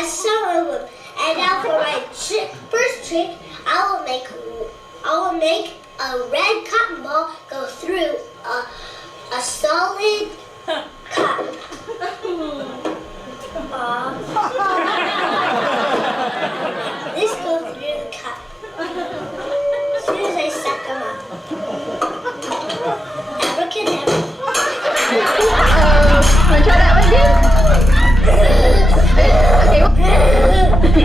has some of them. And now for my first trick, I will make a red cotton ball go through a solid cup. This goes through the cup. As soon as I suck them up. Abracadabra. Want to try that one again? Okay.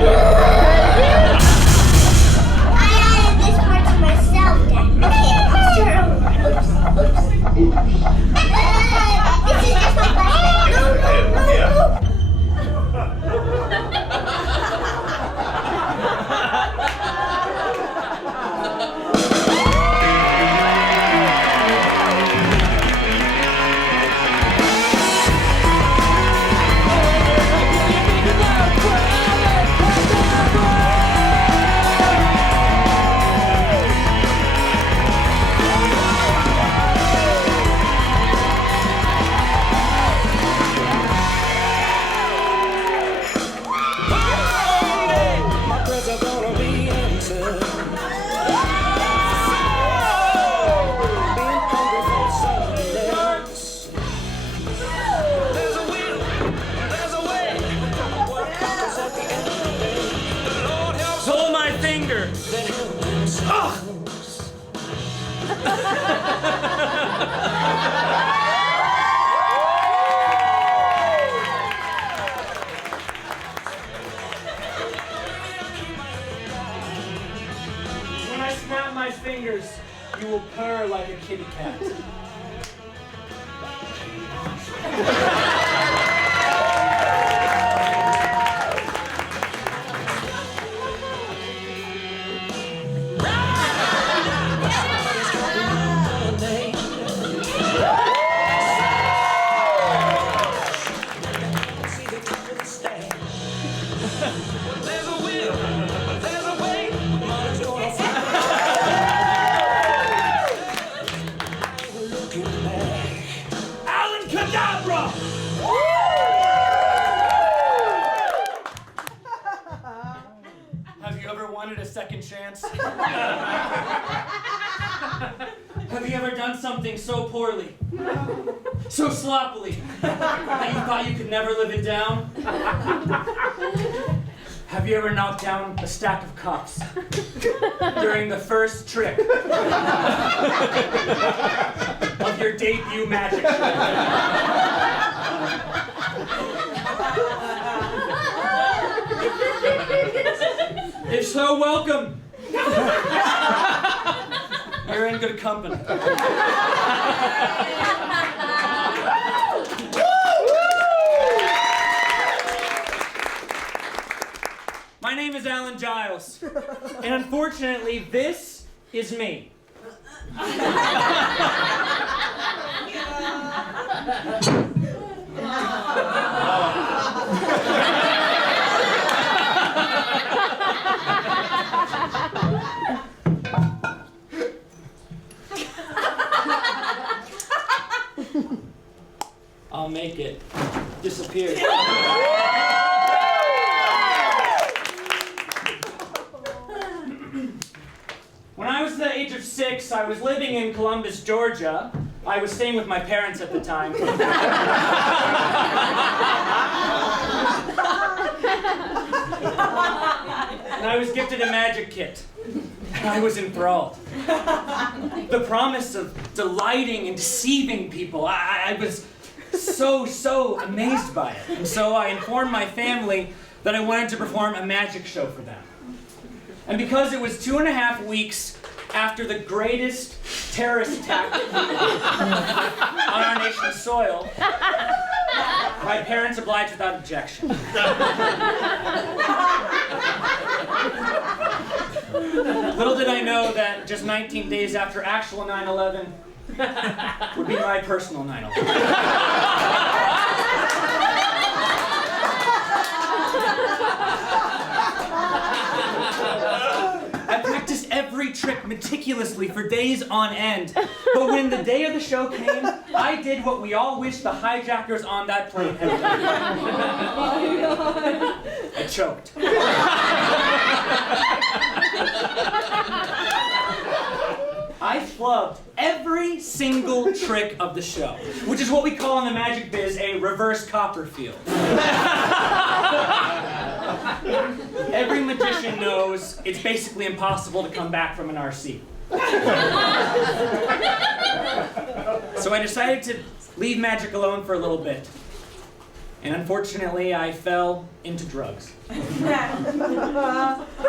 I added this part to myself, Dad. Okay, I'll start over. Oops. This is just my flashback. No. When I snap my fingers, you will purr like a kitty cat. Alan-Cadabra! Have you ever wanted a second chance? Have you ever done something so poorly, so sloppily, that you thought you could never live it down? Have you ever knocked down a stack of cups during the first trick of your debut magic show? If so, welcome. You're in good company. My name is Alan Giles, and unfortunately, this is me. I'll make it disappear. When I was the age of 6, I was living in Columbus, Georgia. I was staying with my parents at the time. And I was gifted a magic kit. And I was enthralled. The promise of delighting and deceiving people, I was so amazed by it. And so I informed my family that I wanted to perform a magic show for them. And because it was 2.5 weeks after the greatest terrorist attack on our nation's soil, my parents obliged without objection. Little did I know that just 19 days after actual 9/11 would be my personal 9/11. I practiced every trick meticulously for days on end. But when the day of the show came, I did what we all wish the hijackers on that plane had done. I I choked. I flubbed every single trick of the show, which is what we call in the magic biz a reverse Copperfield. Every magician knows it's basically impossible to come back from an RC. So I decided to leave magic alone for a little bit. And unfortunately, I fell into drugs.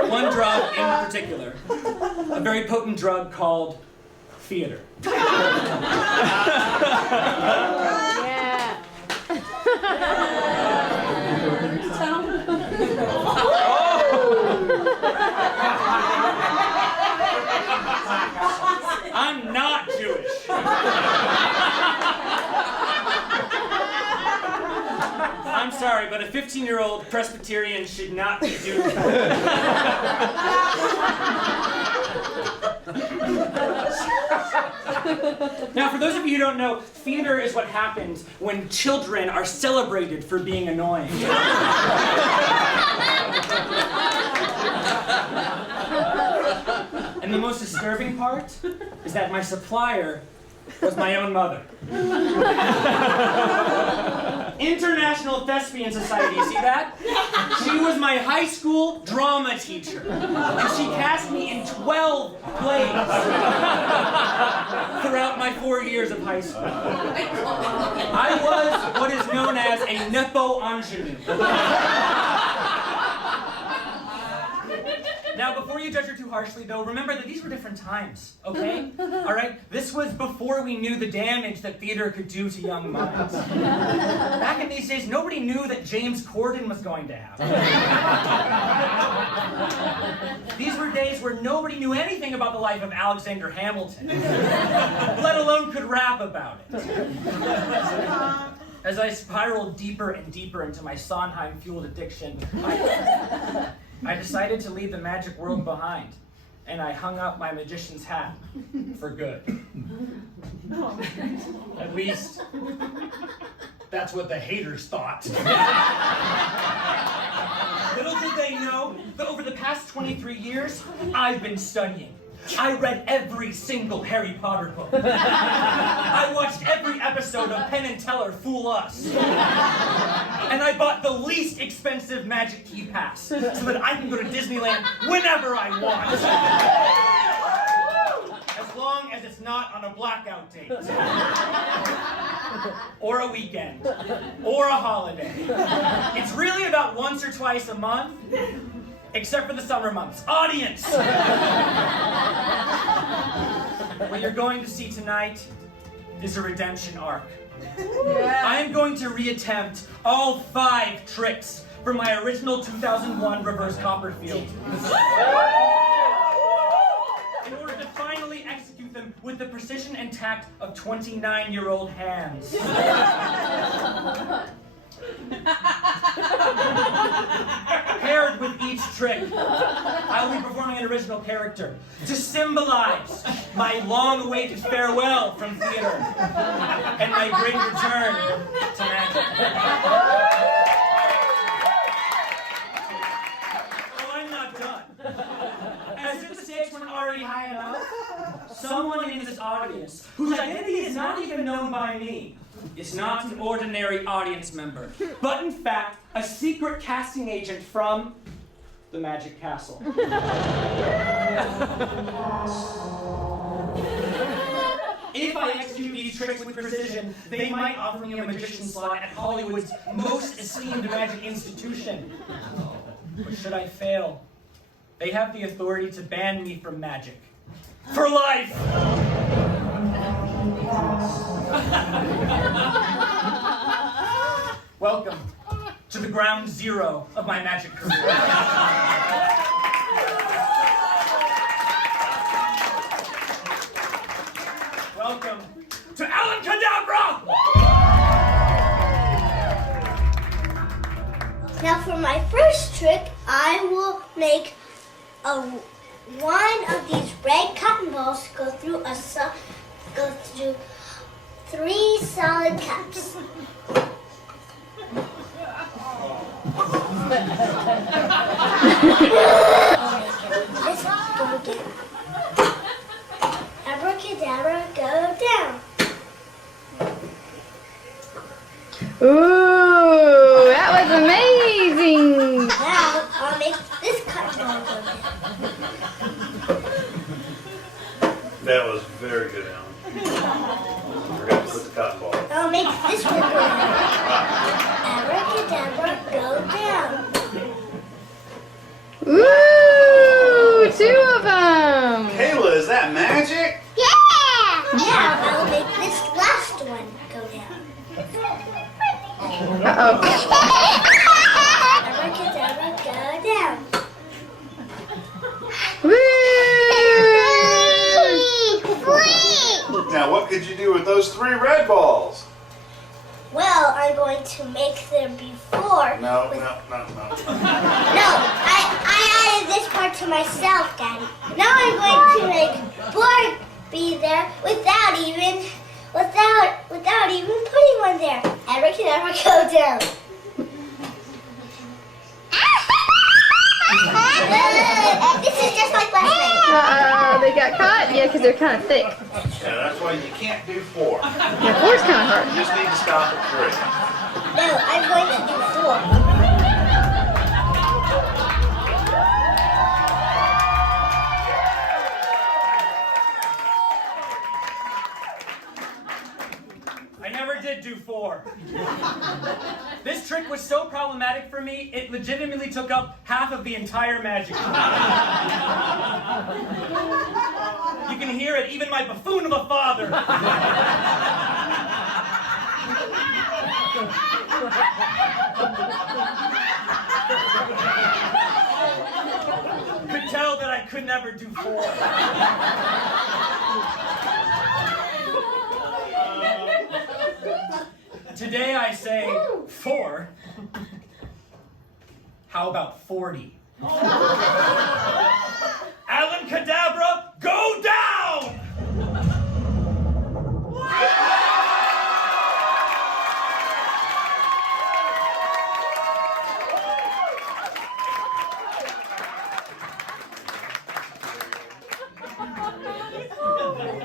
One drug in particular, a very potent drug called theater. Yeah. I'm not Jewish. I'm sorry, but a 15-year-old Presbyterian should not be doing Now, for those of you who don't know, theater is what happens when children are celebrated for being annoying. And the most disturbing part is that my supplier was my own mother. International Thespian Society, see that? She was my high school drama teacher. And she cast me in 12 plays throughout my 4 years of high school. I was what is known as a Nepo ingenue. Now, before you judge her too harshly, though, remember that these were different times, okay? All right? This was before we knew the damage that theater could do to young minds. Back in these days, nobody knew that James Corden was going to happen. These were days where nobody knew anything about the life of Alexander Hamilton, let alone could rap about it. As I spiraled deeper and deeper into my Sondheim-fueled addiction, I decided to leave the magic world behind, and I hung up my magician's hat for good. At least, that's what the haters thought. Little did they know that over the past 23 years, I've been studying. I read every single Harry Potter book. I watched every episode of Penn and Teller Fool Us. And I bought the least expensive Magic Key Pass so that I can go to Disneyland whenever I want. As long as it's not on a blackout date. Or a weekend. Or a holiday. It's really about once or twice a month. Except for the summer months. Audience! What you're going to see tonight is a redemption arc. Yeah. I am going to reattempt all 5 tricks from my original 2001 reverse Copperfield. In order to finally execute them with the precision and tact of 29-year-old hands. Paired with each trick, I will be performing an original character to symbolize my long-awaited farewell from theater and my great return to magic. Oh, I'm not done. As if the stakes weren't already high enough, someone in this audience, whose identity is not even known by me, is not an ordinary audience member, but in fact, a secret casting agent from the Magic Castle. If I execute these tricks with precision, they might offer me a magician slot at Hollywood's most esteemed magic institution. But should I fail, they have the authority to ban me from magic. For life! Welcome to the ground zero of my magic career. Welcome to Alan-Cadabra! Now for my first trick, I will make one of these red cotton balls go through 3 solid cups. Let's go down. Abracadabra, go down. Ooh, that was amazing. Now I'll make this cotton ball go down. That was very good, Alan. Forgot to put the cotton ball. I'll make this one go down. Abracadabra, go down. Ooh, 2 of them. Kayla, is that magic? Now I'll make this last one go down. Uh-oh. Abracadabra, go down. Woo! Now, what could you do with those 3 red balls? Well, I'm going to make them before. No. No, I added this part to myself, Daddy. Now I'm going to make Borg be there without even putting one there. Abracadabra, go down. This is just like last night. They got caught? Yeah, because they're kind of thick. Yeah, that's why you can't do 4. Yeah, 4's kind of hard. You just need to stop at 3. No, I'm going to do 4. I never did do 4. This trick was so problematic for me, it legitimately took up half of the entire magic. You can hear it, even my buffoon of a father. Could tell that I could never do 4. Today I say 4. How about 40? Alan-Cadabra, go down!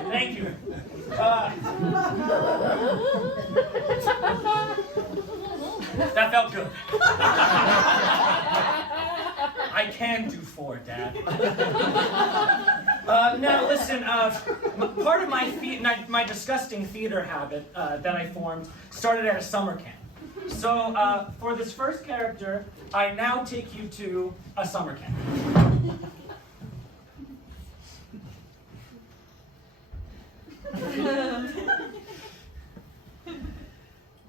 Thank you. That felt good. I can do 4, Dad. Now listen, part of my disgusting theater habit that I formed started at a summer camp. So for this first character, I now take you to a summer camp.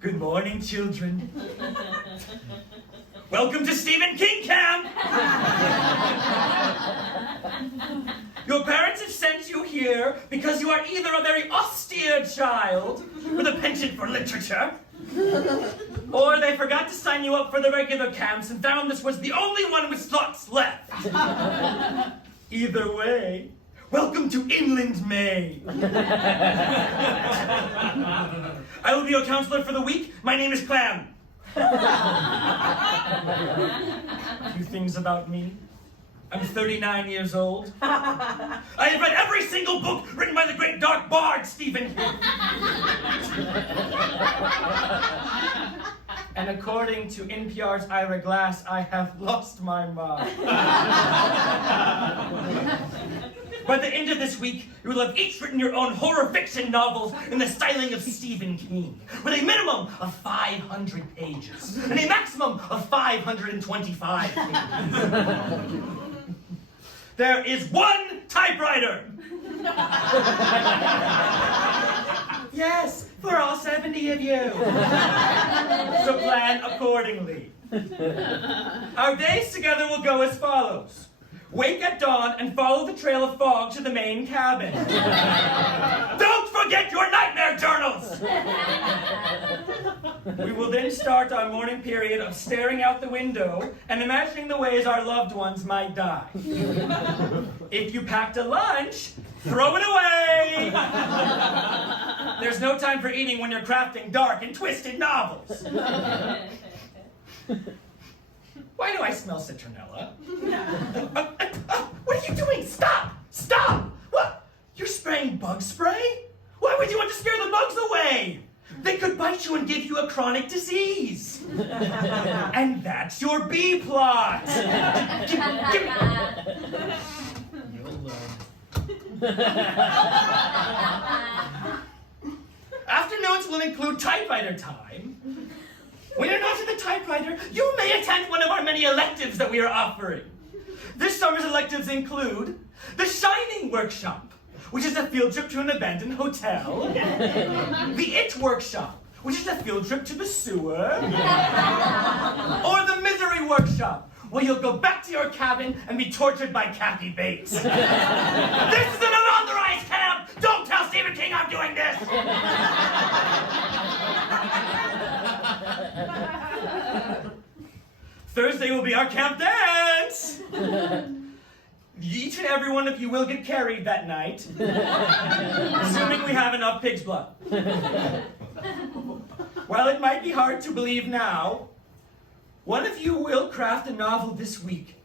Good morning, children. Welcome to Stephen King Camp! Your parents have sent you here because you are either a very austere child with a penchant for literature, or they forgot to sign you up for the regular camps and found this was the only one with slots left. Either way, welcome to Inland May. I will be your counselor for the week. My name is Clam. A few things about me. I'm 39 years old. I have read every single book written by the great dark bard Stephen King. And according to NPR's Ira Glass, I have lost my mind. By the end of this week, you will have each written your own horror fiction novels in the styling of Stephen King, with a minimum of 500 pages and a maximum of 525 pages. There is one typewriter! Yes, for all 70 of you. So plan accordingly. Our days together will go as follows. Wake at dawn and follow the trail of fog to the main cabin. Don't forget your nightmare journals! We will then start our morning period of staring out the window and imagining the ways our loved ones might die. If you packed a lunch, throw it away! There's no time for eating when you're crafting dark and twisted novels. Why do I smell citronella? What are you doing? Stop! Stop! What? You're spraying bug spray? Why would you want to scare the bugs away? They could bite you and give you a chronic disease. And that's your B plot. Give me. You'll learn. Afternoons will include typewriter time. When you're not at the typewriter, you may attend one of our many electives that we are offering. This summer's electives include the Shining Workshop, which is a field trip to an abandoned hotel. The It Workshop, which is a field trip to the sewer. Or the Misery Workshop, where you'll go back to your cabin and be tortured by Kathy Bates. This is an unauthorized camp! Don't tell Stephen King I'm doing this! Thursday will be our camp dance! Each and every one of you will get carried that night, assuming we have enough pig's blood. While it might be hard to believe now, one of you will craft a novel this week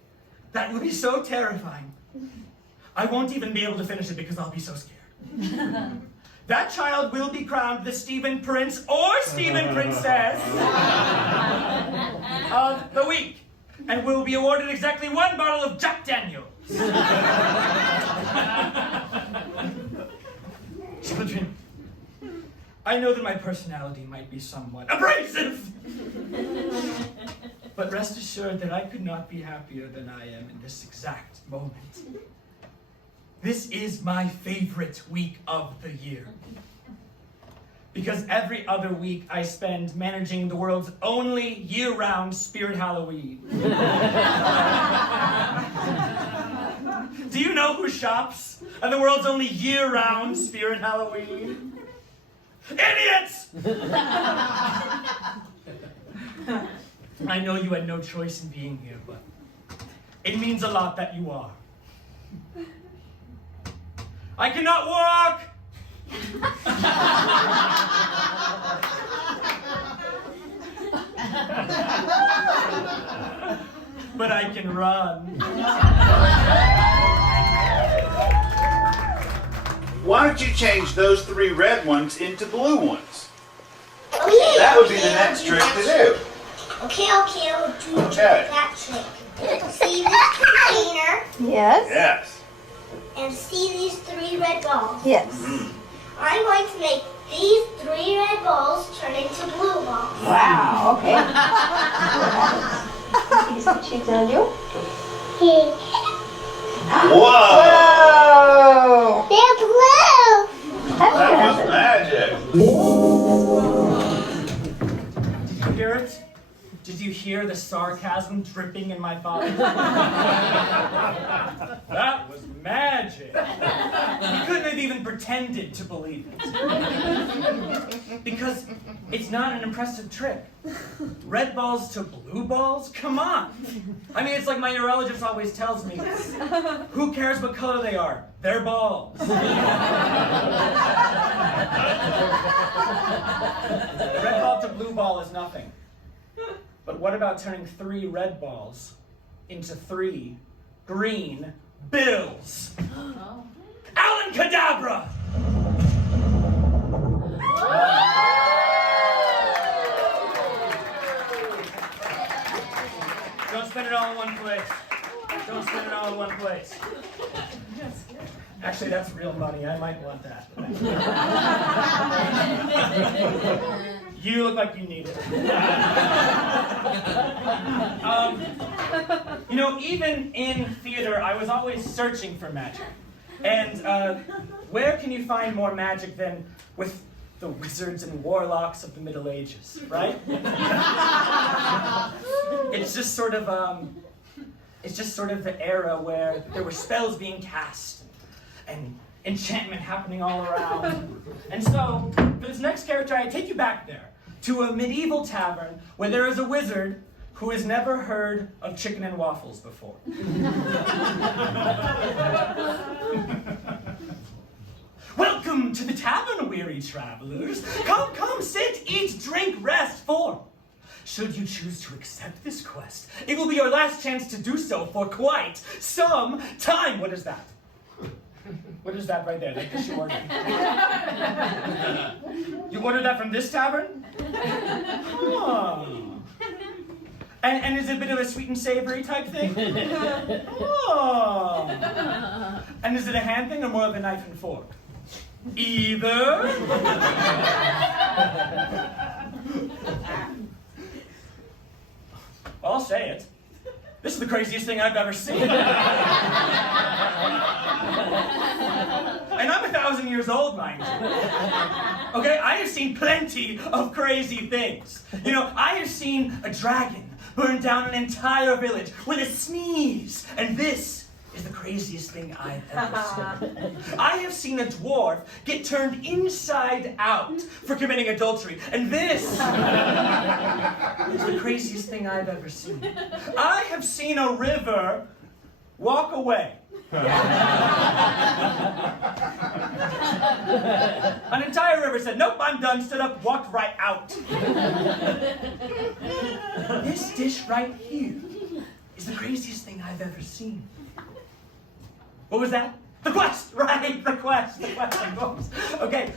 that will be so terrifying, I won't even be able to finish it because I'll be so scared. That child will be crowned the Stephen Prince or Stephen Princess of the week, and will be awarded exactly 1 bottle of Jack Daniels. Children, I know that my personality might be somewhat abrasive, but rest assured that I could not be happier than I am in this exact moment. This is my favorite week of the year. Because every other week I spend managing the world's only year-round Spirit Halloween. Do you know who shops at the world's only year-round Spirit Halloween? Idiots! I know you had no choice in being here, but it means a lot that you are. I cannot walk! But I can run. Why don't you change those 3 red ones into blue ones? Okay. That would be the next trick to do. Okay, I'll do Okay. that trick. See this container Yes. Yes. and see these 3 red balls. Yes. I'm going to make these 3 red balls turn into blue balls. Wow, okay. Is what she's gonna do? Whoa! Whoa! They're blue! That was magic. Did you hear it? Did you hear the sarcasm dripping in my father? That was magic. He couldn't have even pretended to believe it. Because it's not an impressive trick. Red balls to blue balls? Come on. I mean, it's like my neurologist always tells me, who cares what color they are? They're balls. Red ball to blue ball is nothing. But what about turning 3 red balls into 3 green bills? Alan-Cadabra! Don't spend it all in one place. Don't spend it all in one place. Actually, that's real money. I might want that. You look like you need it. You know, even in theater, I was always searching for magic. And where can you find more magic than with the wizards and warlocks of the Middle Ages, right? It's just sort of the era where there were spells being cast and enchantment happening all around. And so, for this next character, I take you back there to a medieval tavern where there is a wizard who has never heard of chicken and waffles before. Welcome to the tavern, weary travelers. Come, sit, eat, drink, rest, for should you choose to accept this quest, it will be your last chance to do so for quite some time. What is that? What is that right there? That dish you ordered? You ordered that from this tavern? Oh. And is it a bit of a sweet and savory type thing? Oh. And is it a hand thing or more of a knife and fork? Either. Well, I'll say it. This is the craziest thing I've ever seen. And I'm 1,000 years old, mind you. Okay, I have seen plenty of crazy things. You know, I have seen a dragon burn down an entire village with a sneeze. And this is the craziest thing I've ever seen. I have seen a dwarf get turned inside out for committing adultery. And this is the craziest thing I've ever seen. I have seen a river walk away. An entire river said, nope, I'm done, stood up, walked right out. This dish right here is the craziest thing I've ever seen. What was that? The quest, right? The quest. Okay,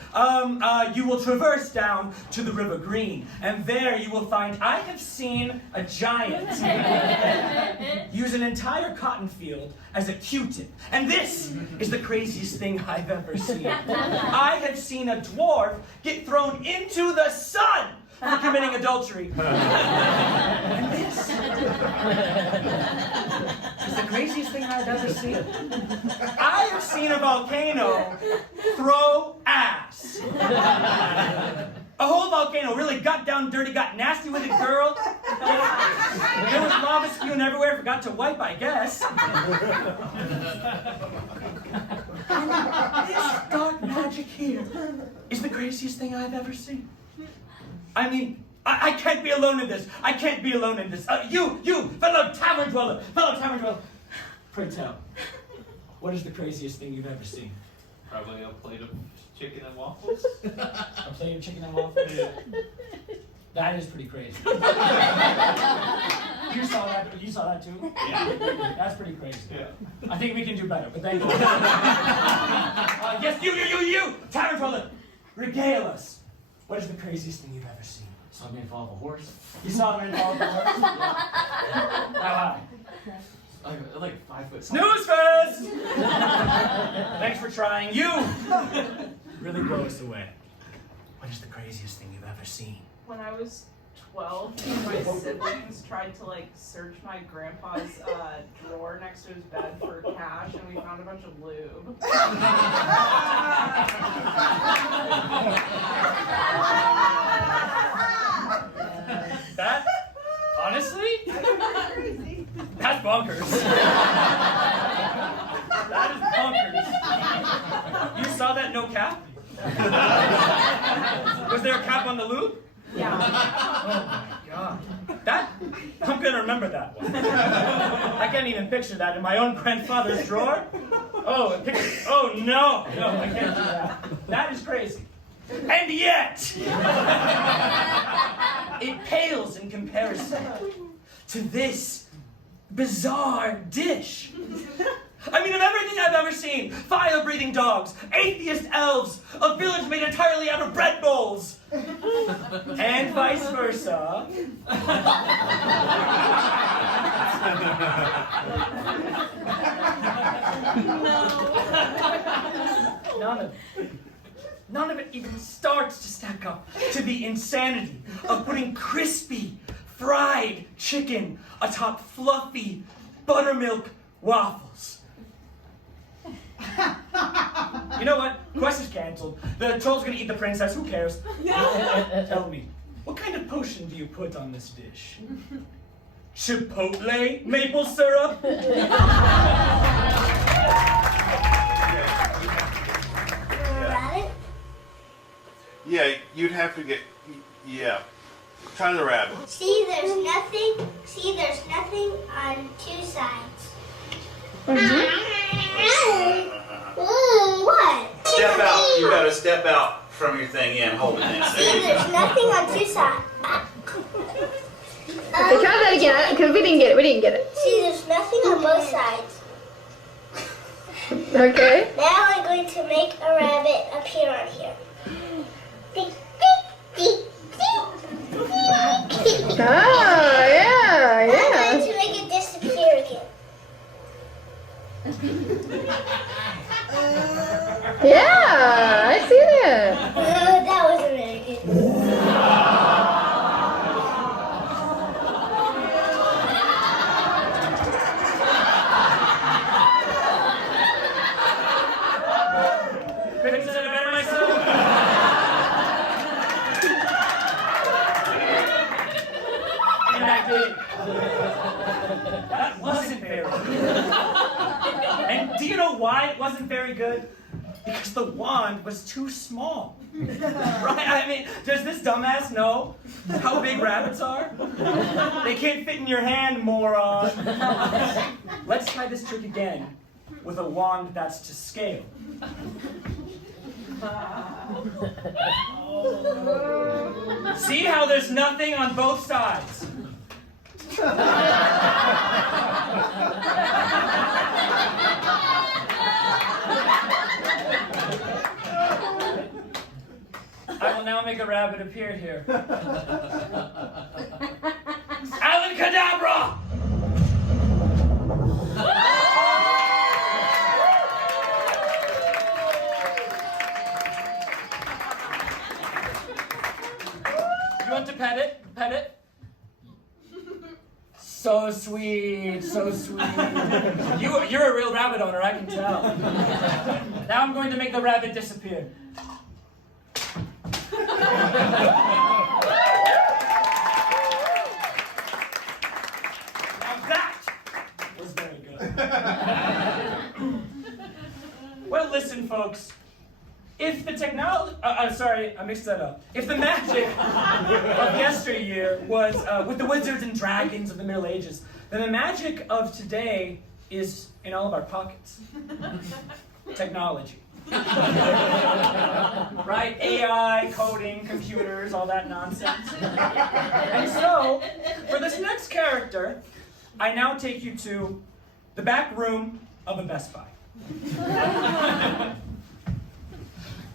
you will traverse down to the River Green, and there you will find, I have seen a giant use an entire cotton field as a Q-tip. And this is the craziest thing I've ever seen. I have seen a dwarf get thrown into the sun for committing adultery. And this is the craziest thing I've ever seen. I have seen a volcano throw ass. A whole volcano really got down dirty, got nasty with it, girl. There was lava spewing everywhere, forgot to wipe, I guess. This dark magic here is the craziest thing I've ever seen. I mean, I can't be alone in this. I can't be alone in this. You, fellow tavern dweller. Pray tell, what is the craziest thing you've ever seen? Probably a plate of chicken and waffles. A plate of chicken and waffles? Yeah. That is pretty crazy. You saw that too? Yeah. That's pretty crazy. Yeah. I think we can do better, but thank you. Yes, you, tavern dweller, regale us. What is the craziest thing you've ever seen? Saw me fall off a horse. You saw him fall off a horse? How high? Like 5 foot. Snooze fest! Thanks for trying. You really blow us away. What is the craziest thing you've ever seen? When I was 12, my siblings tried to search my grandpa's drawer next to his bed for cash, and we found a bunch of lube. That, honestly, that's bonkers. That is bonkers. You saw that no cap? Was there a cap on the lube? Yeah. Oh my God. I'm gonna remember that one. I can't even picture that in my own grandfather's drawer. Oh no, I can't do that. That is crazy. And yet, it pales in comparison to this bizarre dish. I mean, of everything I've ever seen, fire-breathing dogs, atheist elves, a village made entirely out of bread bowls, and vice versa. None of it even starts to stack up to the insanity of putting crispy, fried chicken atop fluffy buttermilk waffles. You know what? Quest is canceled. The troll's gonna eat the princess. Who cares? Tell me, what kind of potion do you put on this dish? Chipotle maple syrup? Rabbit? Yeah, you'd have to get. Yeah. Try the rabbit. See, there's nothing on two sides. What? Step out. You gotta step out from your thing. Yeah, and hold it in. See, there's nothing on two sides. Okay, try that again, because we didn't get it. See, there's nothing on both sides. Okay. Now I'm going to make a rabbit appear on here. Ah, yeah, I'm yeah. going to make it disappear again. Yeah, I see that. That wasn't very good. Couldn't have said it better myself. And I did. That wasn't very good. And do you know why it wasn't very good? Because the wand was too small. Right? I mean, does this dumbass know how big rabbits are? They can't fit in your hand, moron. Let's try this trick again with a wand that's to scale. See how there's nothing on both sides? I will now make a rabbit appear here. Alan-Cadabra! You want to pet it? Pet it? So sweet, so sweet. You're a real rabbit owner, I can tell. Now I'm going to make the rabbit disappear. Now that was very good. Well, listen, folks. If the technology, sorry, I mixed that up. If the magic of yesteryear was with the wizards and dragons of the Middle Ages, then the magic of today is in all of our pockets. Technology. Right? AI, coding, computers, all that nonsense. And so, for this next character, I now take you to the back room of a Best Buy.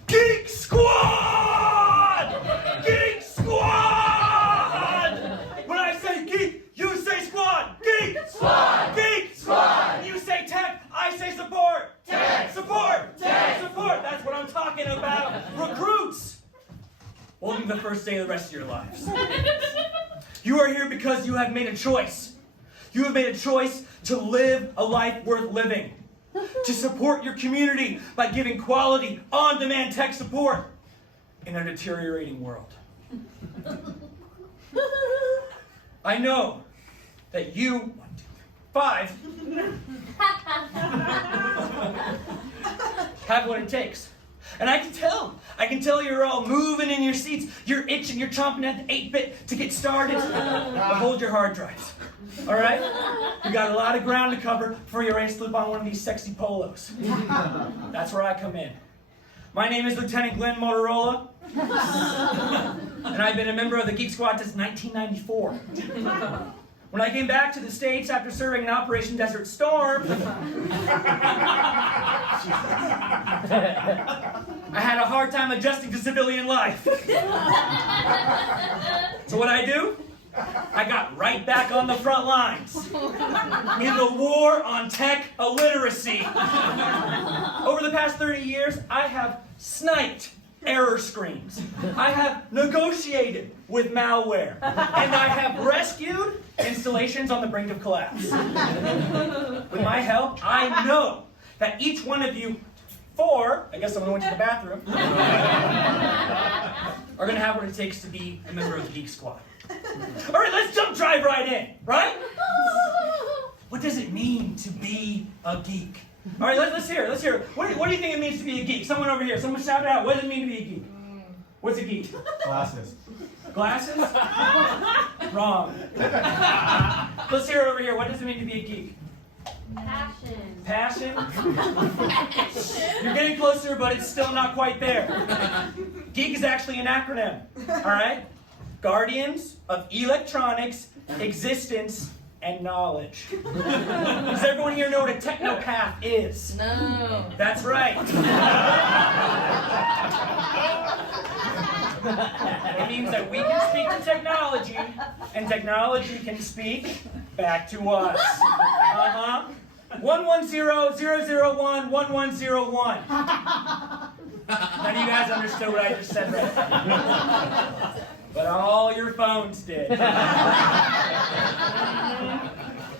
Geek Squad! Geek Squad! When I say geek, you say squad! Geek! Squad! Geek! Squad! When you say tech, I say support! Tech! Support! Tech! Support! That's what I'm talking about! Recruits! Welcome to the first day of the rest of your lives. You are here because you have made a choice. You have made a choice to live a life worth living. To support your community by giving quality, on-demand tech support in a deteriorating world. I know that you, 5, have what it takes. And I can tell you're all moving in your seats. You're itching, you're chomping at the 8-bit to get started. But hold your hard drives. All right? You got a lot of ground to cover before you're ready to slip on one of these sexy polos. That's where I come in. My name is Lieutenant Glenn Motorola, and I've been a member of the Geek Squad since 1994. When I came back to the States after serving in Operation Desert Storm, I had a hard time adjusting to civilian life. So what I do? I got right back on the front lines in the war on tech illiteracy. Over the past 30 years, I have sniped error screens. I have negotiated with malware. And I have rescued installations on the brink of collapse. With my help, I know that each one of you 4, I guess someone went to the bathroom, are going to have what it takes to be a member of the Geek Squad. All right, let's drive right in, right? What does it mean to be a geek? All right, let's hear it. What do you think it means to be a geek? Someone over here, someone shout it out. What does it mean to be a geek? What's a geek? Glasses. Glasses? Wrong. Let's hear it over here. What does it mean to be a geek? Passion? You're getting closer, but it's still not quite there. Geek is actually an acronym, all right? Guardians of Electronics existence, and knowledge. Does everyone here know what a technopath is? No. That's right. It means that we can speak to technology, and technology can speak back to us. 110-001-1101. None of you guys understood what I just said right there. But all your phones did.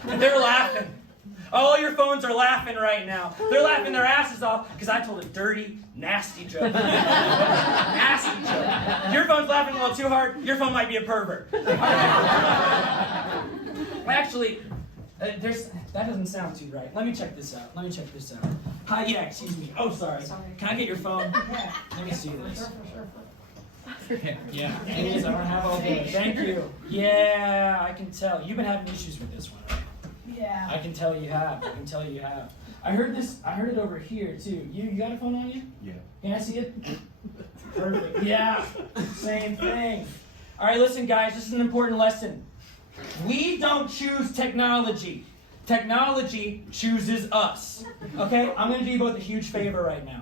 And they're laughing. All your phones are laughing right now. They're laughing their asses off because I told a dirty, nasty joke. Nasty joke. Your phone's laughing a little too hard. Your phone might be a pervert. Actually, that doesn't sound too right. Let me check this out. Hi, yeah, excuse me. Oh, sorry. Can I get your phone? Let me see this. Yeah, please, I don't have all day. Thank you. Yeah, I can tell. You've been having issues with this one, right? Yeah. I can tell you have. I heard it over here too. You got a phone on you? Yeah. Can I see it? Perfect. Yeah. Same thing. All right, listen, guys. This is an important lesson. We don't choose technology. Technology chooses us. Okay? I'm going to do you both a huge favor right now.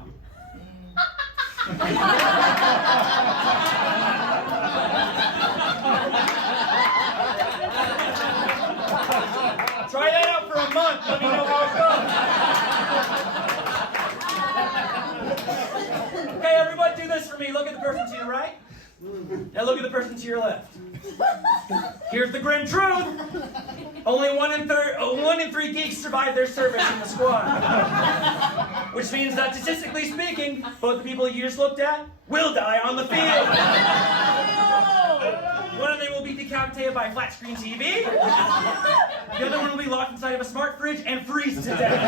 Try that out for a month. Let me know how it goes. Okay, everybody do this for me. Look at the person to your right. Now look at the person to your left. Here's the grim truth. Only one in three geeks survive their service in the squad. Which means that statistically speaking, both the people you just looked at will die on the field. One of them will be decapitated by a flat screen TV. The other one will be locked inside of a smart fridge and freeze to death.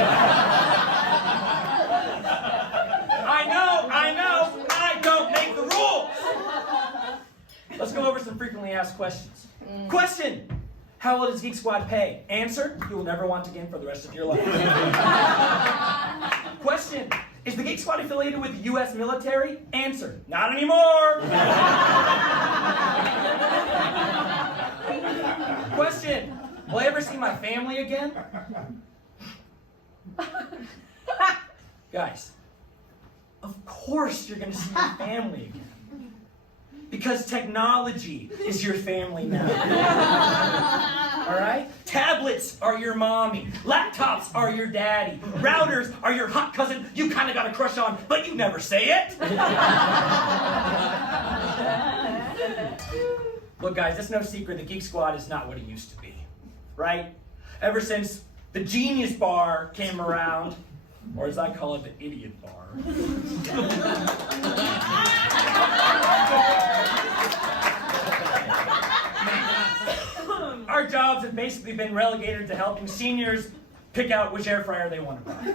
I know, I don't make the rules. Let's go over some frequently asked questions. Question: how well does Geek Squad pay? Answer: you will never want again for the rest of your life. Question: is the Geek Squad affiliated with the U.S. military? Answer: not anymore. Question: will I ever see my family again? Guys, of course you're going to see your family again. Because technology is your family now. All right? Tablets are your mommy. Laptops are your daddy. Routers are your hot cousin you kind of got a crush on, but you never say it. Look, guys, it's no secret the Geek Squad is not what it used to be. Right? Ever since the Genius Bar came around, or as I call it, the Idiot Bar. Our jobs have basically been relegated to helping seniors pick out which air fryer they want to buy.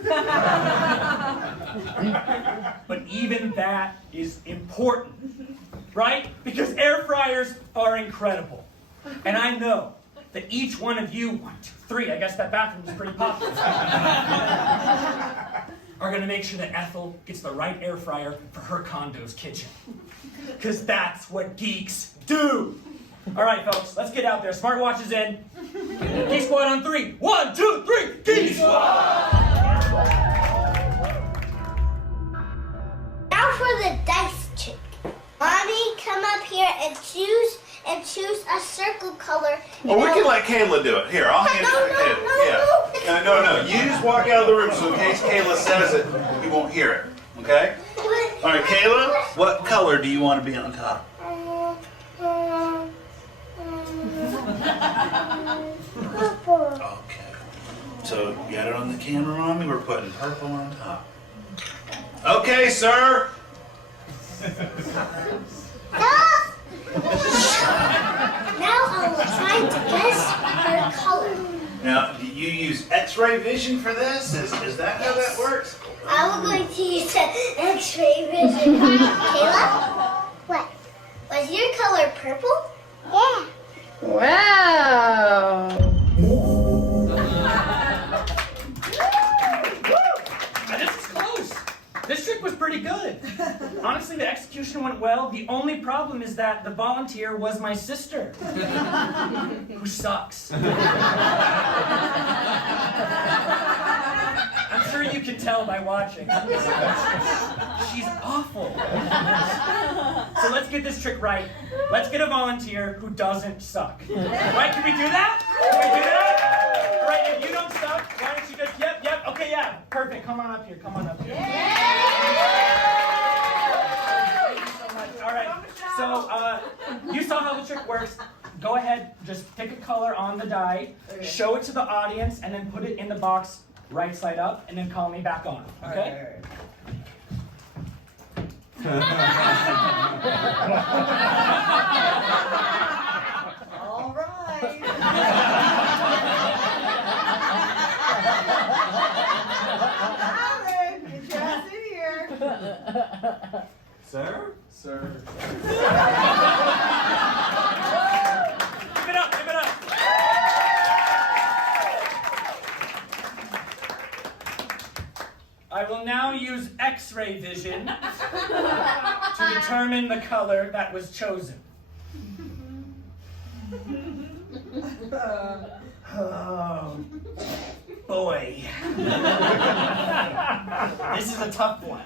But even that is important, right? Because air fryers are incredible. And I know that each one of you, 1, 2, 3, I guess that bathroom is pretty popular, are going to make sure that Ethel gets the right air fryer for her condo's kitchen. Because that's what geeks do. All right, folks, let's get out there. Smartwatches in. Geek Squad on 3. 1, 2, 3. Geek Squad! Now for the dice trick. Mommy, come up here and choose a circle color. Oh, we can let Kayla do it. Here, I'll hand it to Kayla. No. You just walk out of the room so in case Kayla says it, we won't hear it. Okay? All right, Kayla, what color do you want to be on top? Purple. Okay. So, you got it on the camera, Mommy? We're putting purple on top. Okay, sir. Now I will try to guess her color. Now, do you use X-ray vision for this? Is that how that works? I'm going to use an X-ray vision. Kayla? What? Was your color purple? Yeah. Wow. Now, this is close. This trick was pretty good. Honestly, the execution went well. The only problem is that the volunteer was my sister, who sucks. I'm sure you can tell by watching. She's awful. So let's get this trick right. Let's get a volunteer who doesn't suck. Right, can we do that? Can we do that? Right, if you don't suck, why don't you just, yep, okay, yeah, perfect. Come on up here, come on up here. Thank you so much. All right, so you saw how the trick works. Go ahead, just pick a color on the die, show it to the audience, and then put it in the box right side up, and then call me back on, okay? All right. Alan, get your ass in here. Sir? Sir. Give it up, give it up. I will now use X-ray vision to determine the color that was chosen. Oh, boy. This is a tough one.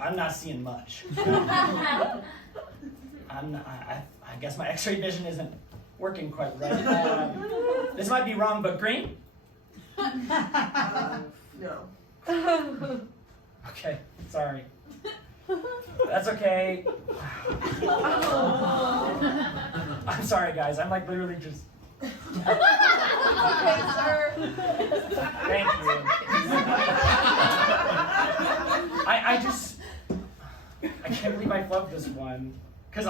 I'm not seeing much. I guess my X-ray vision isn't working quite right. This might be wrong, but green? No. Okay, sorry. That's okay. I'm sorry, guys. I'm like literally just. Okay, sir. Thank you. I can't believe I flubbed this one. Because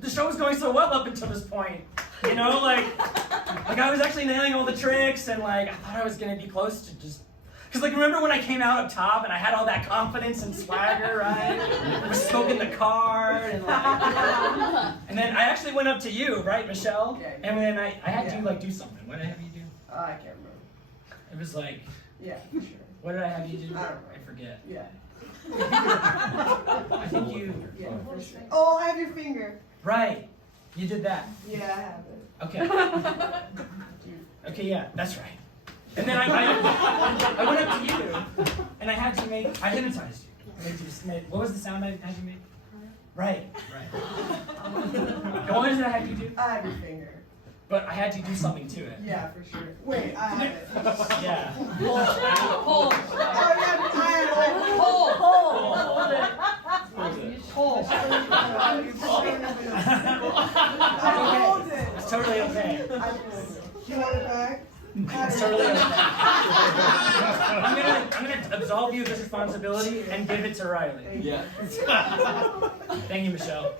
the show was going so well up until this point. You know, like I was actually nailing all the tricks, and like I thought I was gonna be close to just. Because like remember when I came out up top and I had all that confidence and swagger, right? I was smoking the car and like, and then I actually went up to you, right, Michelle? Yeah. And then I had you like do something. What did I have you do? I can't remember. It was like, Yeah, for sure. what did I have you do? I don't know. I forget. Yeah. I think you. Yeah, for sure. Oh, I have your finger. Right. You did that. Yeah, I have it. Okay. Okay, yeah, that's right. And then I went up to you, and I hypnotized you. What was the sound I had you make? Right. And what did I have you do? I have your finger. But I had you do something to it. Yeah, for sure. Wait, I have it. Yeah. Oh, yeah, I have it. Hold it. It's totally okay. You want it back? It's totally okay. I'm gonna absolve you of this responsibility and give it to Riley. Yeah. Thank you, Michelle.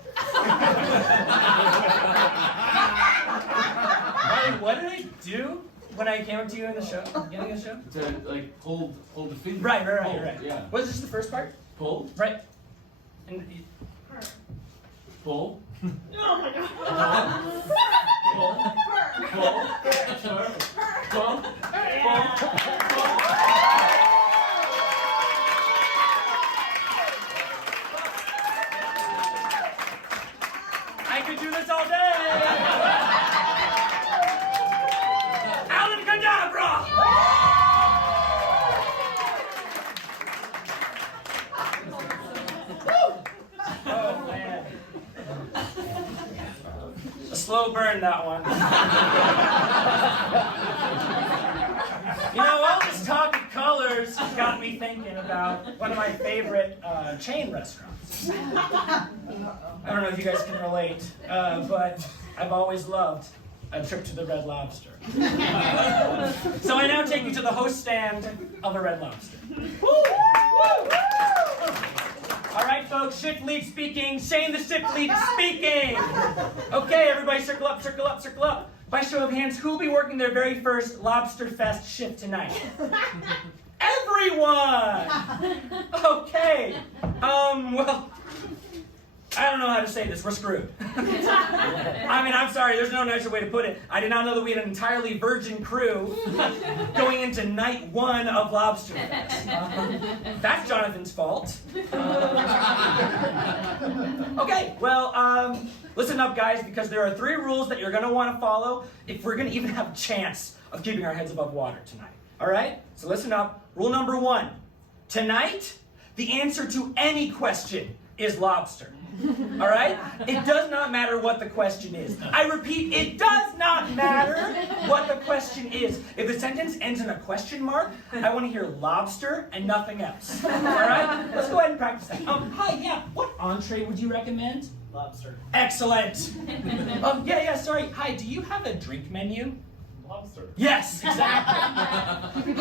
Riley, what did I do when I came up to you in the show, beginning of the show? To like hold the finger. Right. Hold, yeah. Was this the first part? Pull. Right. And Pull. Oh my god. Pull. Pull. Pull. Pull. I could do this all day. Alan-Cadabra! Oh man. A slow burn, that one. You know, all this talk of colors got me thinking about one of my favorite chain restaurants. I don't know if you guys can relate, but I've always loved a trip to the Red Lobster. So I now take you to the host stand of a Red Lobster. All right, folks, shift lead speaking. Shane the shift lead speaking. Okay, everybody circle up, circle up, circle up. By show of hands, who will be working their very first Lobster Fest shift tonight? Everyone! Okay. Well, I don't know how to say this. We're screwed. I mean, I'm sorry. There's no nicer way to put it. I did not know that we had an entirely virgin crew going into night 1 of Lobster Fest. That's Jonathan's fault. Okay, well, listen up, guys, because there are 3 rules that you're going to want to follow if we're going to even have a chance of keeping our heads above water tonight. All right? So listen up. Rule number 1. Tonight, the answer to any question is lobster. All right? It does not matter what the question is. I repeat, it does not matter what the question is. If the sentence ends in a question mark, I want to hear lobster and nothing else. All right? Let's go ahead and practice that. Hi, yeah, what entree would you recommend? Lobster. Excellent. Sorry. Hi, do you have a drink menu? Lobster. Yes, exactly.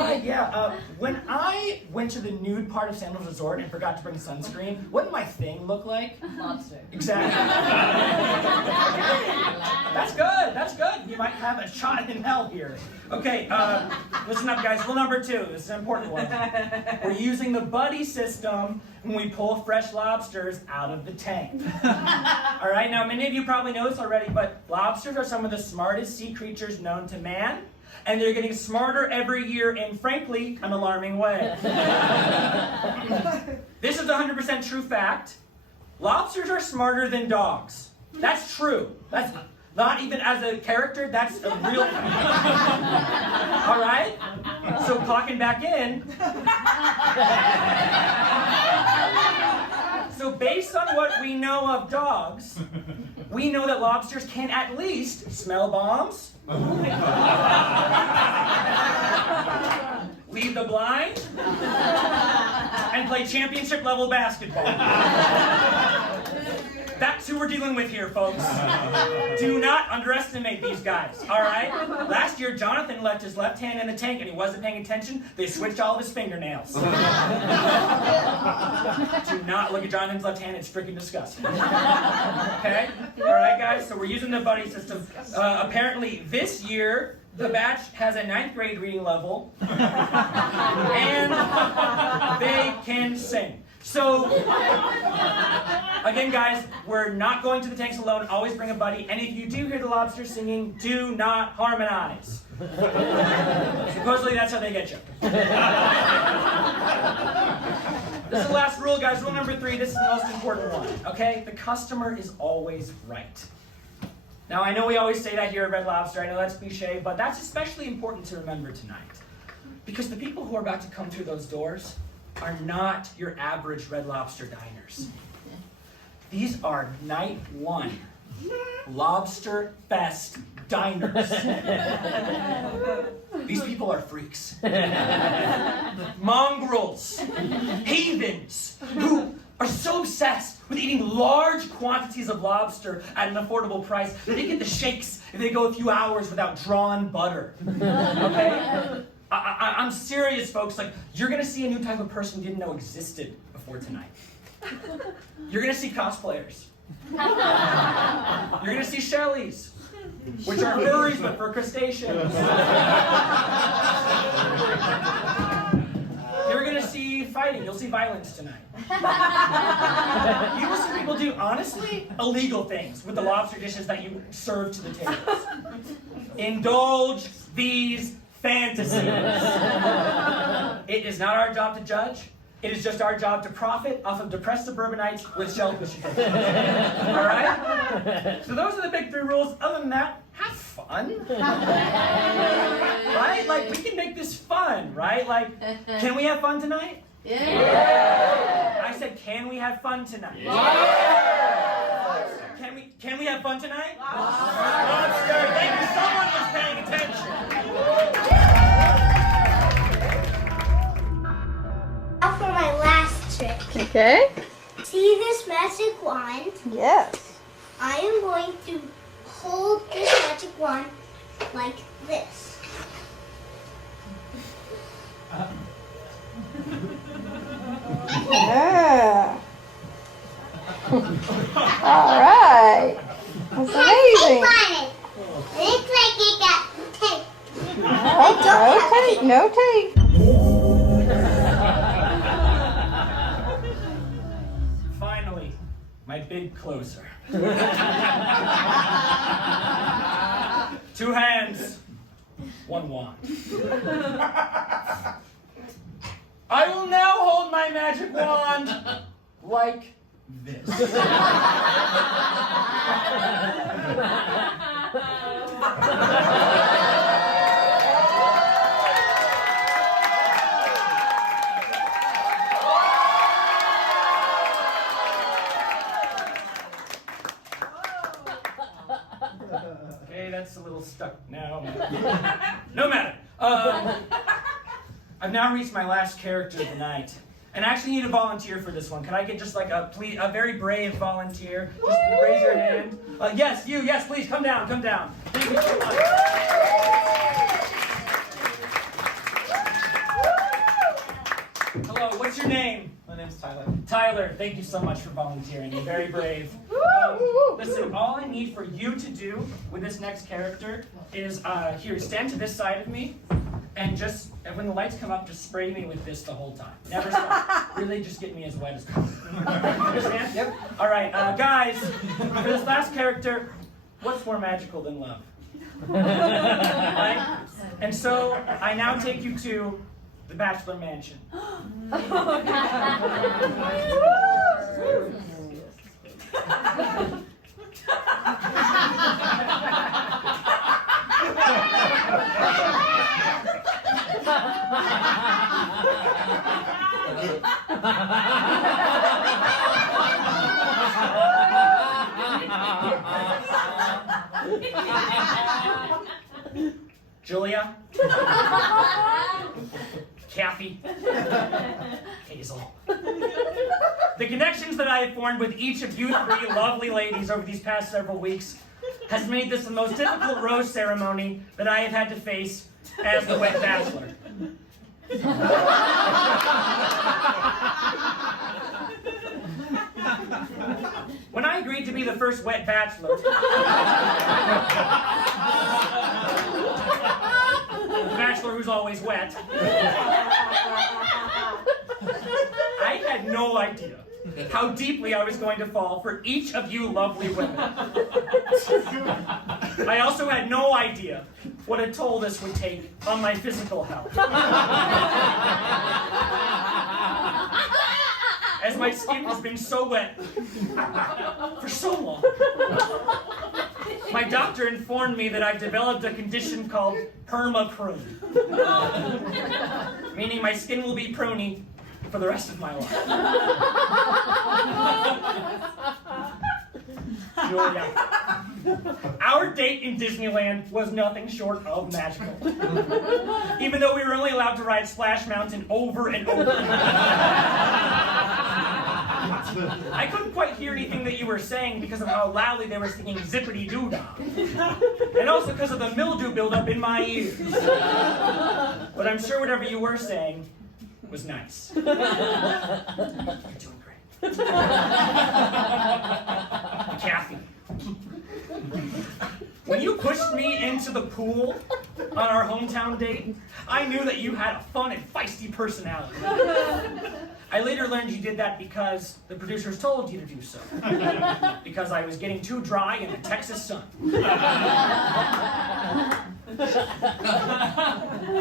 When I went to the nude part of Sandals Resort and forgot to bring sunscreen, what did my thing look like? Lobster. Exactly. That's good. You might have a shot in hell here. Okay, listen up, guys. Rule number 2. This is an important one. We're using the buddy system when we pull fresh lobsters out of the tank. All right, now many of you probably know this already, but lobsters are some of the smartest sea creatures known to man, and they're getting smarter every year in, frankly, an alarming way. This is a 100% true fact. Lobsters are smarter than dogs. That's true. That's not even as a character, that's a real fact. All right? So clocking back in. So based on what we know of dogs, we know that lobsters can at least smell bombs, lead the blind, and play championship level basketball. That's who we're dealing with here, folks. Do not underestimate these guys, all right? Last year, Jonathan left his left hand in the tank and he wasn't paying attention. They switched all of his fingernails. Do not look at Jonathan's left hand. It's freaking disgusting. Okay? All right, guys, so we're using the buddy system. Apparently, this year, the batch has a 9th grade reading level, and they can sing. So, again, guys, we're not going to the tanks alone. Always bring a buddy. And if you do hear the lobsters singing, do not harmonize. Supposedly, that's how they get you. This is the last rule, guys. Rule number 3. This is the most important one. Okay? The customer is always right. Now, I know we always say that here at Red Lobster. I know that's cliche, but that's especially important to remember tonight. Because the people who are about to come through those doors are not your average Red Lobster diners. These are night 1 Lobster Fest diners. These people are freaks. Mongrels. Heathens. Who are so obsessed with eating large quantities of lobster at an affordable price that they get the shakes if they go a few hours without drawn butter. Okay? I'm serious, folks. Like, you're gonna see a new type of person you didn't know existed before tonight. You're gonna see cosplayers. You're gonna see Shelleys, which are furries but for crustaceans. You're gonna see fighting. You'll see violence tonight. You will see people do, honestly, illegal things with the lobster dishes that you serve to the tables. Indulge these fantasies. It is not our job to judge. It is just our job to profit off of depressed suburbanites with shellfish. All right? So those are the big 3 rules. Other than that, have fun. Right? Like, we can make this fun, right? Like, can we have fun tonight? Yeah. I said, can we have fun tonight? Yeah. Can we have fun tonight? Lobster. Thank you. Someone was paying attention. Now for my last trick. Okay. See this magic wand? Yes. I am going to hold this magic wand like this. Yeah. All right. That's amazing. It looks like it got tape. No tape. Finally, my big closer. 2 hands, 1 wand. I will now hold my magic wand like this. Okay, that's a little stuck now. No matter. I've now reached my last character of the night. And I actually need a volunteer for this one. Can I get just like a very brave volunteer? Just raise your hand. Yes, you, yes, please, come down, come down. Thank you so much. Hello, what's your name? My name's Tyler. Tyler, thank you so much for volunteering. You're very brave. Listen, all I need for you to do with this next character is, here, stand to this side of me, and just, when the lights come up, just spray me with this the whole time. Never stop. Really, just get me as wet as possible. Understand? Yep. All right, guys, for this last character, what's more magical than love? Right? And so, I now take you to the Bachelor Mansion. Julia, Kathy, Hazel. The connections that I have formed with each of you 3 lovely ladies over these past several weeks has made this the most difficult rose ceremony that I have had to face as the wet bachelor. When I agreed to be the first wet bachelor, the bachelor who's always wet, I had no idea how deeply I was going to fall for each of you lovely women. I also had no idea what a toll this would take on my physical health. As my skin has been so wet for so long. My doctor informed me that I've developed a condition called perma-prune. Meaning my skin will be pruny for the rest of my life. Julia, our date in Disneyland was nothing short of magical. Even though we were only allowed to ride Splash Mountain over and over. I couldn't quite hear anything that you were saying because of how loudly they were singing Zippity-Doo-Dah. And also because of the mildew buildup in my ears. But I'm sure whatever you were saying was nice. You're doing great. Kathy, when you pushed me into the pool on our hometown date, I knew that you had a fun and feisty personality. I later learned you did that because the producers told you to do so. Because I was getting too dry in the Texas sun.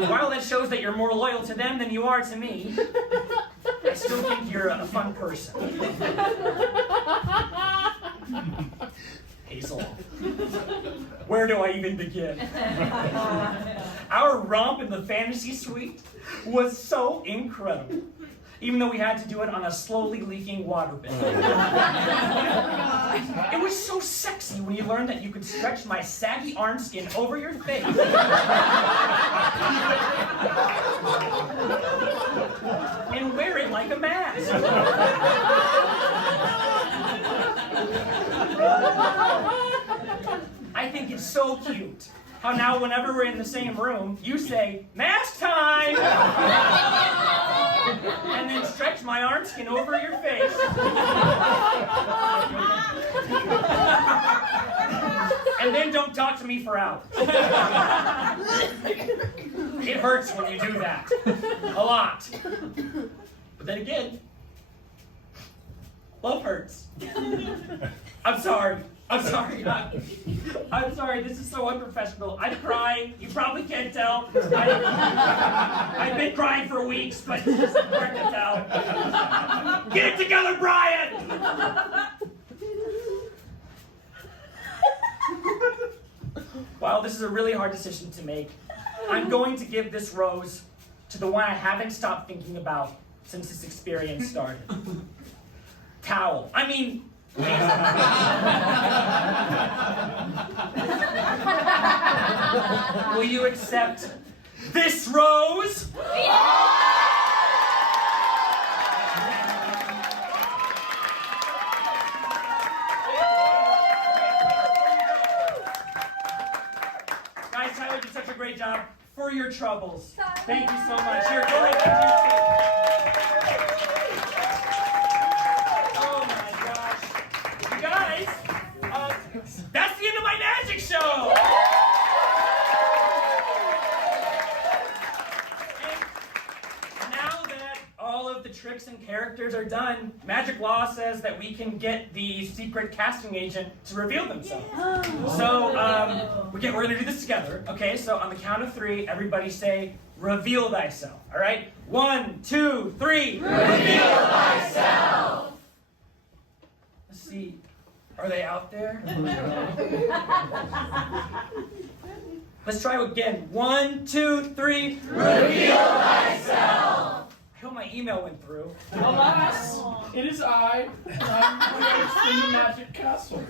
While that shows that you're more loyal to them than you are to me, I still think you're a fun person. Hazel, where do I even begin? Our romp in the fantasy suite was so incredible. Even though we had to do it on a slowly leaking waterbed. It was so sexy when you learned that you could stretch my saggy arm skin over your face. And wear it like a mask. I think it's so cute how now whenever we're in the same room, you say, "Mask time!" And then stretch my arm skin over your face. And then don't talk to me for hours. It hurts when you do that. A lot. But then again, Love hurts. I'm sorry. I'm sorry. I'm sorry. This is so unprofessional. I'm crying. You probably can't tell. I've been crying for weeks, but it's just hard to tell. Get it together, Brian! While this is a really hard decision to make, I'm going to give this rose to the one I haven't stopped thinking about since this experience started. Towel. I mean, will you accept this rose? Guys, Tyler did such a great job for your troubles. Thank you so much. Here, go ahead and do it. Oh my gosh. You guys, that's the end of my magic show. And now that all of the tricks and characters are done, magic law says that we can get the secret casting agent to reveal themselves. So we're gonna do this together. Okay, so on the count of 3, everybody say, reveal thyself. All right? 1, 2, 3. Reveal thyself. Let's see. Are they out there? Let's try again. 1, 2, 3. Reveal thyself. I hope my email went through. Alas, it is I, and I'm the ghost in the magic castle.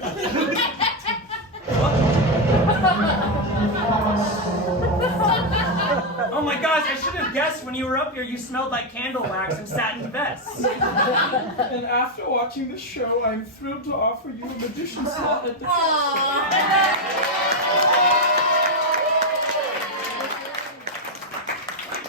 Oh my gosh, I should have guessed when you were up here you smelled like candle wax and satin vests. And after watching this show, I'm thrilled to offer you a magician slot at the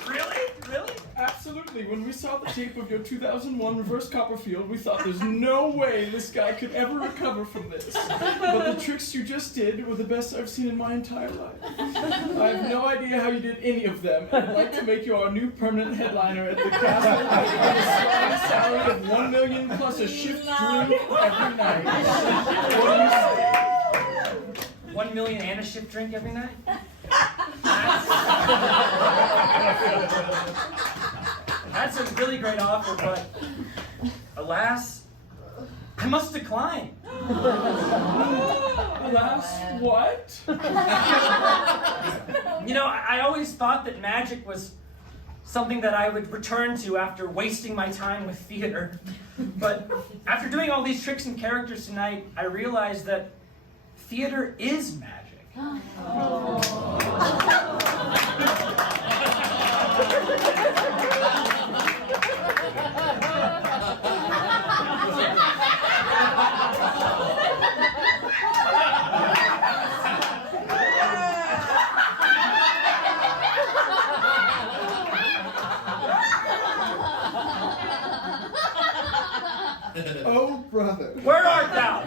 Really? Really? Absolutely. When we saw the tape of your 2001 Reverse Copperfield, we thought there's no way this guy could ever recover from this. But the tricks you just did were the best I've seen in my entire life. I have no idea how you did any of them, and I'd like to make you our new permanent headliner at the castle on a sliding salary of $1 million plus a shift drink every night. What do you say? 1 million and a shift drink every night? That's a really great offer, but alas, I must decline. Alas, what? You know, I always thought that magic was something that I would return to after wasting my time with theater. But after doing all these tricks and characters tonight, I realized that theater is magic. Oh, brother. Where art thou?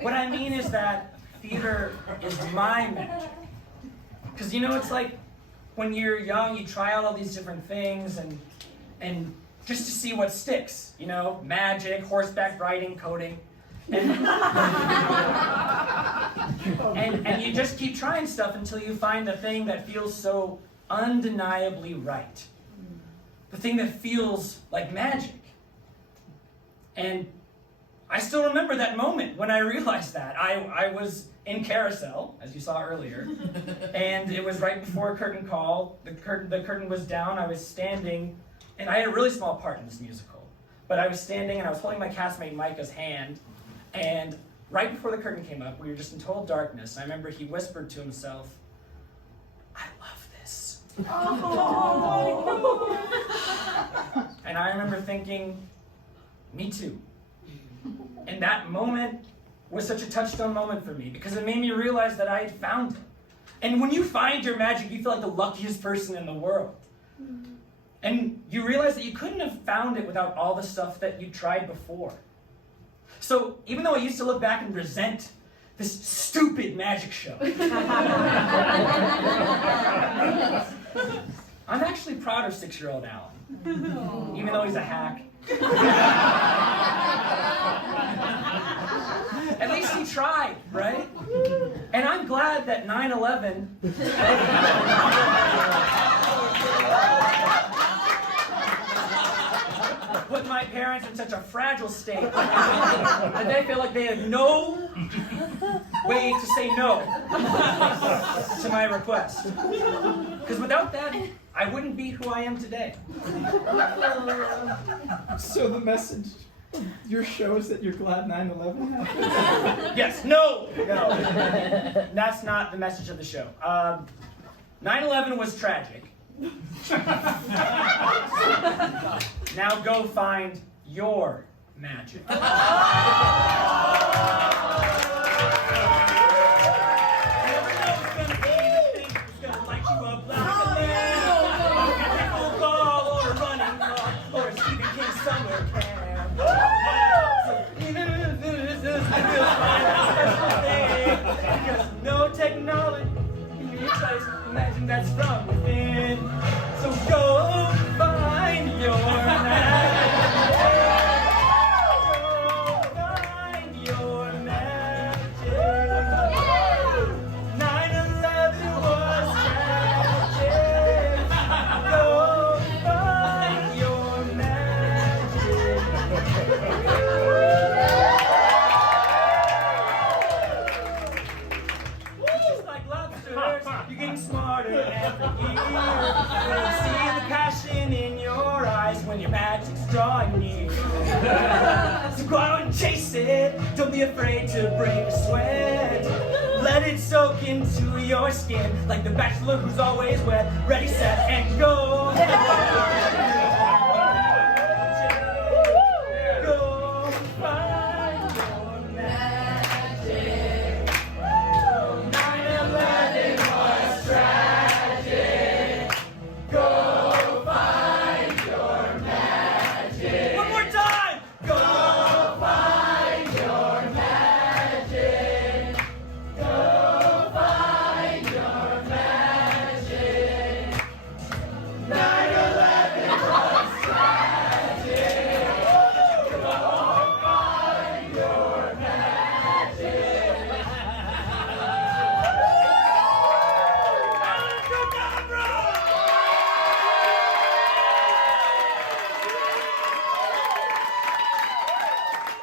What I mean is that theater is my magic. Because you know, it's like when you're young, you try out all these different things and just to see what sticks. You know, magic, horseback riding, coding. And you just keep trying stuff until you find the thing that feels so undeniably right. The thing that feels like magic. And I still remember that moment when I realized that. I was in Carousel, as you saw earlier, and it was right before curtain call. The curtain was down. I was standing, and I had a really small part in this musical. But I was standing, and I was holding my castmate Micah's hand, and right before the curtain came up, we were just in total darkness. I remember he whispered to himself, "I love this." And I remember thinking, me too. And that moment was such a touchstone moment for me because it made me realize that I had found it. And when you find your magic, you feel like the luckiest person in the world. And you realize that you couldn't have found it without all the stuff that you tried before. So even though I used to look back and resent this stupid magic show, I'm actually proud of 6-year-old Alan. Even though he's a hack. At least he tried, right? And I'm glad that 9/11 put my parents in such a fragile state that they feel like they had no way to say no to my request. Because without that, I wouldn't be who I am today. So the message of your show is that you're glad 9/11 happened? Yes, no. That's not the message of the show. 9/11 was tragic. Now go find your magic. Because no technology can replace the magic that's from within. So go find your magic. Go find your magic. 9/11 was tragic. Go find your magic. You're getting smarter every year. You see the passion in your eyes when your magic's drawing near. So go out and chase it. Don't be afraid to break a sweat. Let it soak into your skin like the bachelor who's always wet. Ready, set, and go. Go find your magic. 9/11 was tragic. Go find your magic. One more time. Go find your magic. Go find your magic. 9/11 was tragic. Go find your magic. Alan-Cadabra!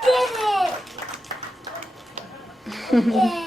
Did it! Yay!